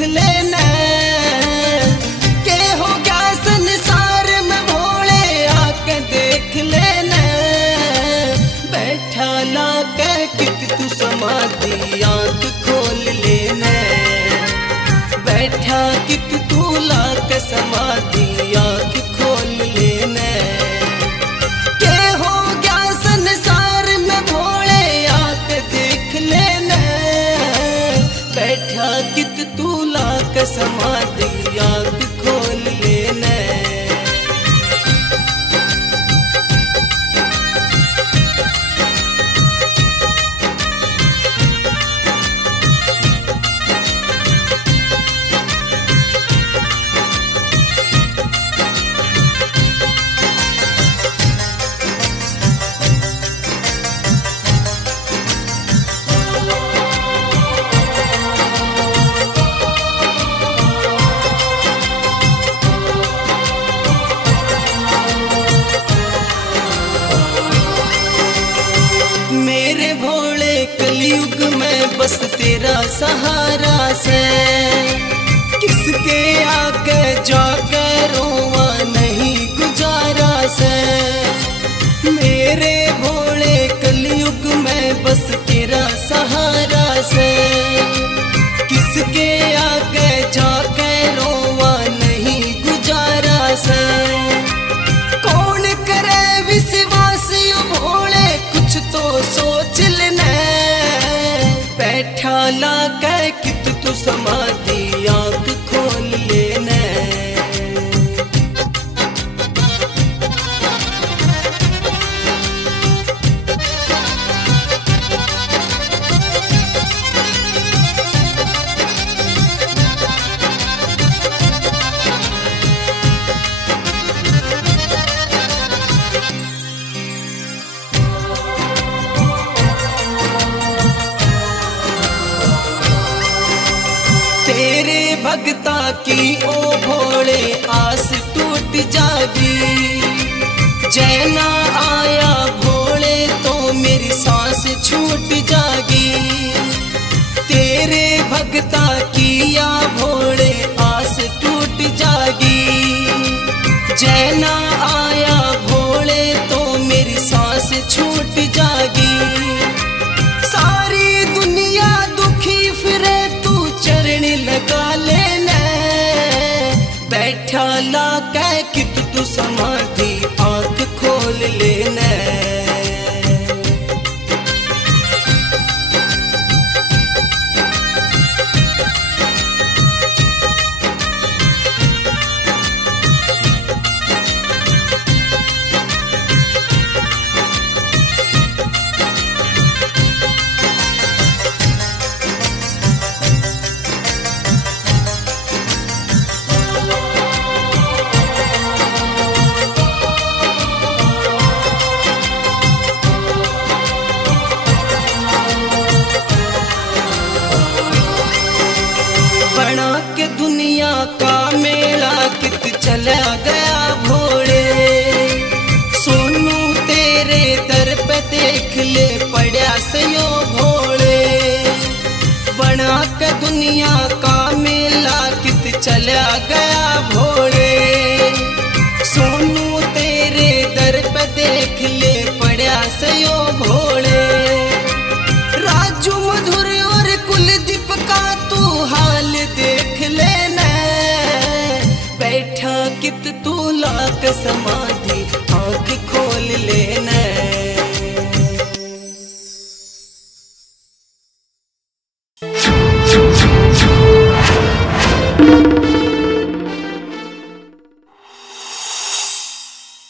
देख लेना के हो गया संसार में भोले आके देख लेना। बैठा ला के तू समाधि आँख खोल लेना। बैठा कि तू ला के समाधि आँख खोल लेना। के हो गया संसार में भोले आके देख लेना। बैठा कि तू ला के समाधि आँख खोल लेना। मेरे भोले कलयुग में बस तेरा सहारा से किसके आगे जाकर रोवा नहीं गुजारा से। मेरे भोले कलयुग में बस तेरा सहारा से किसके आगे जाकर रोवा नहीं गुजारा से। कौन करे विश्वास भोले कुछ तो सोच लेना। बैठा ला कि तू समाधि आँख खोल लेना। तेरे भगता की ओ भोले आस टूट जागी। जैना आया भोले तो मेरी सांस छूट जागी। तेरे भगता की या भोले आस टूट जागी। जैना आया भोले तो मेरी सांस छूट जागी। सारी दुनिया दुखी फिरे तू चरण लगा लेना। बैठा ला कि तू समाधि आँख खोल लेना। बना के दुनिया का मेला कित चला गया भोले। सोनू तेरे दर पे देख ले पड़ा सयो भोले। बना के दुनिया का मेला कित चला गया भोले। सोनू तेरे दर पे देख ले पड़ा सयो भोले। राजू मधुर और कुलदीप का तू हाल देख लेना। बैठा कित तू ला के समाधि